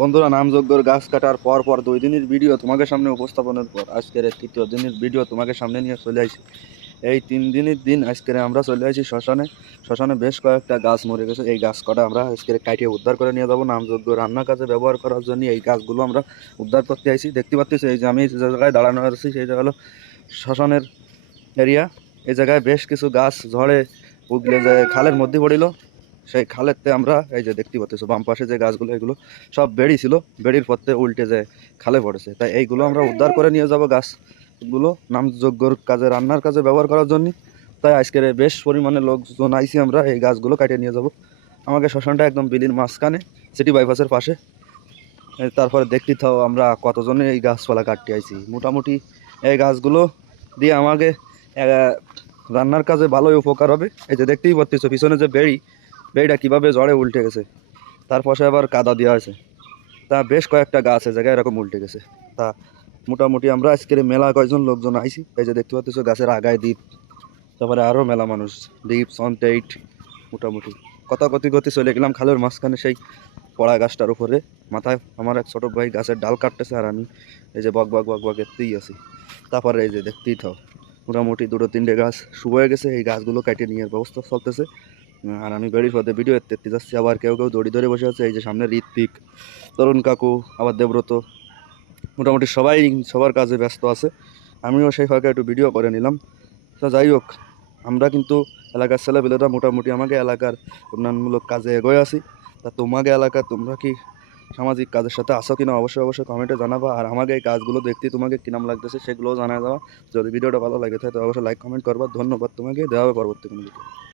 বন্ধুরা, নামযজ্ঞর গাছ কাটার পর পর 2 দিনের ভিডিও তোমাদের সামনে উপস্থাপনের পর আজকের 3য় দিনের ভিডিও তোমাদের সামনে নিয়ে চলে আসি। এই 3 দিনের দিন আজকে আমরা চলে আসি শ্মশানে। শ্মশানে বেশ কয়েকটা গাছ মরে গেছে। এই গাছ কটা আমরা আজকে কাটিয়ে উদ্ধার করে নিয়ে যাবো নামযজ্ঞ রান্নার কাজে ব্যবহার করার জন্য। এই গাছগুলো আমরা উদ্ধার করতে আইছি। দেখতে পাচ্ছি এই যে আমি যে জায়গায় দাঁড়ানো আছি সেই জায়গা হলো শ্মশানের এরিয়া। এই জায়গায় বেশ কিছু গাছ ঝড়ে উগলে যায়, খালের মধ্যে পড়িল। সেই খালেতে আমরা এই যে দেখতে পাচ্ছি বাম পাশে যে গাছগুলো, এগুলো সব বেড়ি ছিল, বেড়ির পথে উল্টে যায় খালে পড়েছে। তাই এইগুলো আমরা উদ্ধার করে নিয়ে যাব গাছগুলো নামযজ্ঞর কাজে রান্নার কাজে ব্যবহার করার জন্য। তাই আজকের বেশ পরিমাণে লোকজন আইছি, আমরা এই গাছগুলো কাটিয়ে নিয়ে যাব। আমাকে শ্মশানটা একদম বিলির মাঝখানে, সিটি বাইপাসের পাশে। তারপরে দেখতে থাও আমরা কতজনে এই গাছপালা কাটতে আইছি। মোটামুটি এই গাছগুলো দিয়ে আমাকে রান্নার কাজে ভালোই উপকার হবে। এই যে দেখতেই পাচ্ছ পিছনে যে বেড়িটা কীভাবে ঝড়ে উল্টে গেছে, তার পাশে আবার কাদা দেওয়া আছে। তা বেশ কয়েকটা গাছ জায়গায় এরকম উল্টে গেছে। তা মোটামুটি আমরা আজকের মেলা কয়েকজন লোকজন আইছি। এই যে দেখতে পাচ্ছ গাছের আগায় দ্বীপ, তারপরে আরও মেলা মানুষ, দ্বীপ সনটেইট। মোটামুটি গতি চলে গেলাম খালের মাঝখানে সেই পড়া গাছটার উপরে। মাথায় আমার এক ছোটো ভাই গাছের ডাল কাটতেছে, আর আমি এই যে বক এতেই আছি। তারপরে এই যে দেখতেই থাও মোটামুটি 2-3টে গাছ শুকিয়ে গেছে। এই গাছগুলো কাটিয়ে নেওয়ার ব্যবস্থা চলতেছে। আর আমি বেড়ির পথে ভিডিও দেখতে যাচ্ছি। আবার কেউ দড়ি ধরে বসে আছে। এই যে সামনে ঋত্বিক, তরুণ কাকু, আবার দেব্রত, মোটামুটি সবাই সবার কাজে ব্যস্ত আছে। আমিও সেই ফাঁকে একটু ভিডিও করে নিলাম। তো যাই হোক, আমরা কিন্তু এলাকার ছেলেপেলেরা মোটামুটি আমাকে এলাকার উন্নয়নমূলক কাজে এগোয় আছি। তা তোমাকে এলাকা তোমরা কি সামাজিক কাজের সাথে আসো কিনা অবশ্যই কমেন্টে জানাবা। আর আমাকে এই কাজগুলো দেখতে তোমাকে কিরম লাগতেছে সেগুলোও জানা যাওয়া। যদি ভিডিওটা ভালো লাগে থাকে তো অবশ্যই লাইক কমেন্ট করবা। ধন্যবাদ তোমাকে, দেওয়া হবে পরবর্তী কোনো ভিডিও।